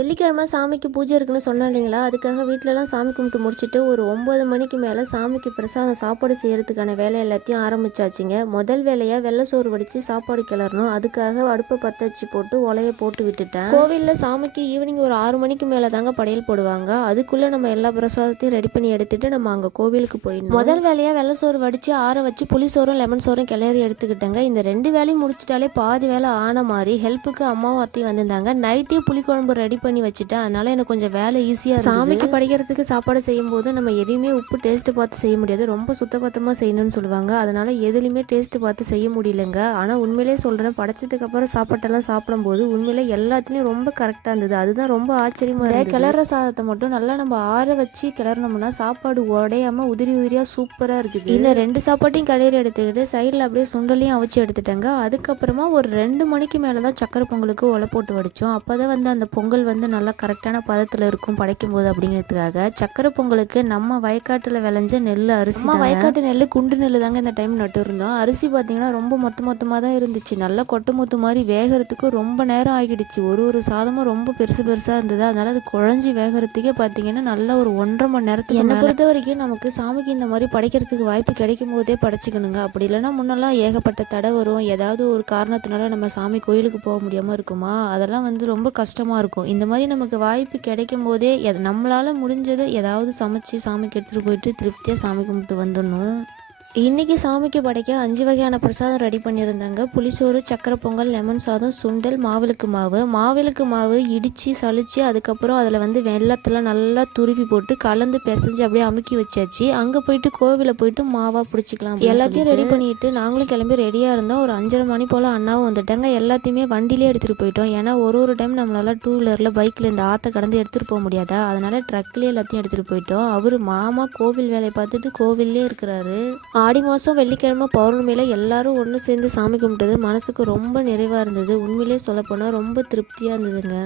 வெள்ளிக்கிழமை சாமிக்கு பூஜை இருக்குன்னு சொன்னேன் இல்லைங்களா, அதுக்காக வீட்டிலலாம் சாமி கும்பிட்டு முடிச்சுட்டு ஒரு 9 மணிக்கு மேலே சாமிக்கு பிரசாதம் சாப்பாடு செய்கிறதுக்கான வேலை எல்லாத்தையும் ஆரம்பிச்சாச்சுங்க. முதல் வேலையாக வெள்ளை சோறு வடித்து சாப்பாடு கிளறணும். அதுக்காக அடுப்பை பற்ற வச்சு போட்டு உலையை போட்டு விட்டுட்டேன். கோவிலில் சாமிக்கு ஈவினிங் ஒரு 6 மணிக்கு மேலே தாங்க படையல் போடுவாங்க. அதுக்குள்ளே நம்ம எல்லா பிரசாதத்தையும் ரெடி பண்ணி எடுத்துட்டு நம்ம அங்கே கோவிலுக்கு போயிடணும். முதல் வேலையாக வெள்ளை சோறு வடித்து ஆற வச்சு புளிசோறும் லெமன் சோறும் கிளறி எடுத்துக்கிட்டேங்க. இந்த 2 வேலையும் முடிச்சிட்டாலே பாதி வேலை ஆன மாதிரி. ஹெல்ப்புக்கு அம்மாவும் அத்தையும் வந்திருந்தாங்க. நைட்டே புளிக்குழம்பு ரெடி பண்ணி வச்சுட்டேன். அதனால எனக்கு கொஞ்சம் வேலை ஈஸியாக சாமிக்கு படைக்கிறதுக்கு சாப்பாடு செய்யும்போது நம்ம எதையுமே உப்பு டேஸ்ட்டு பார்த்து செய்ய முடியாது. ரொம்ப சுத்தபத்தமாக செய்யணும்னு சொல்லுவாங்க. அதனால எதுலையுமே டேஸ்ட்டு பார்த்து செய்ய முடியலைங்க. ஆனால் உண்மையிலே சொல்கிறேன், படைச்சதுக்கு அப்புறம் சாப்பாட்டெல்லாம் சாப்பிடும்போது உண்மையிலே எல்லாத்துலேயும் ரொம்ப கரெக்டாக இருந்தது. அதுதான் ரொம்ப ஆச்சரியமாக இருந்தது. கிளற சாதத்தை மட்டும் நல்லா நம்ம ஆற வச்சு கிளறினோம்னா சாப்பாடு உடையாம உதிரி உதிரியாக சூப்பராக இருக்குது. இந்த 2 சாப்பாட்டையும் கிளறி எடுத்துக்கிட்டு சைடில் அப்படியே சுண்டலையும் அவிச்சு எடுத்துட்டேங்க. அதுக்கப்புறமா ஒரு 2 மணிக்கு மேலே தான் சக்கரை பொங்கலுக்கு உலை போட்டு வடித்தோம். அப்போ தான் வந்து அந்த பொங்கல் வந்து நல்லா கரெக்டான பதத்தில் இருக்கும் படைக்கும் போது. அப்படிங்கிறதுக்காக சக்கரை பொங்கலுக்கு நம்ம வயக்காட்டில் விளைஞ்ச நெல் அரிசி, வயக்காட்டு நெல் குண்டு நெல் தாங்க இந்த டைம் நட்டு இருந்தோம். அரிசி பார்த்தீங்கன்னா ரொம்ப மொத்தமாக தான் இருந்துச்சு. நல்லா கொட்டு முத்து மாதிரி வேகிறதுக்கு ரொம்ப நேரம் ஆகிடுச்சு. ஒரு சாதமும் ரொம்ப பெருசாக இருந்தது. அதனால அது குழஞ்சி வேகிறதுக்கே பார்த்தீங்கன்னா நல்லா ஒரு 1.5 மணி நேரத்துக்கு. என்னை பொறுத்த வரைக்கும் நமக்கு சாமிக்கு இந்த மாதிரி படைக்கிறதுக்கு வாய்ப்பு கிடைக்கும் போதே படைச்சிக்கணுங்க. அப்படி இல்லைன்னா முன்னெல்லாம் ஏகப்பட்ட தடை வரும். ஏதாவது ஒரு காரணத்தினால நம்ம சாமி கோயிலுக்கு போக முடியாமல் இருக்குமா, அதெல்லாம் வந்து ரொம்ப கஷ்டமாக இருக்கும். இந்த மாதிரி நமக்கு வாய்ப்பு கிடைக்கும் போதே நம்மளால் முடிஞ்சது ஏதாவது சமைச்சு சாமிக்கு எடுத்துகிட்டு போயிட்டு திருப்தியாக சாமி கும்பிட்டு வந்துடணும். இன்றைக்கி சாமிக்கு படைக்க 5 வகையான பிரசாதம் ரெடி பண்ணியிருந்தாங்க. புளிசோறு, சக்கரை பொங்கல், லெமன் சாதம், சுண்டல், மாவிளக்கு மாவு இடித்து சளிச்சு அதுக்கப்புறம் அதில் வந்து வெள்ளத்தெல்லாம் நல்லா துருவி போட்டு கலந்து பிசைஞ்சு அப்படியே அமுக்கி வச்சாச்சு. அங்கே போயிட்டு கோவிலில் போயிட்டு மாவாக பிடிச்சிக்கலாம் எல்லாத்தையும் ரெடி பண்ணிட்டு நாங்களும் கிளம்பி ரெடியாக இருந்தோம். ஒரு 5:30 மணி போல் அண்ணாவும் வந்துட்டாங்க. எல்லாத்தையுமே வண்டியிலே எடுத்துகிட்டு போயிட்டோம். ஏன்னா ஒரு டைம் நம்மளால 2 வீலரில் பைக்கில் இந்த ஆற்றை கடந்து எடுத்துகிட்டு போக முடியாதா, அதனால ட்ரக்லேயே எல்லாத்தையும் எடுத்துகிட்டு போயிட்டோம். அவர் மாமா கோவில் வேலையை பார்த்துட்டு கோவிலே இருக்கிறாரு. ஆடி மாதம் வெள்ளிக்கிழமை பௌர்ணமியில் எல்லாரும் ஒன்று சேர்ந்து சாமி கும்பிட்டது மனசுக்கு ரொம்ப நிறைவாக இருந்தது. உண்மையிலே சொல்லப்போனால் ரொம்ப திருப்தியாக இருந்ததுங்க.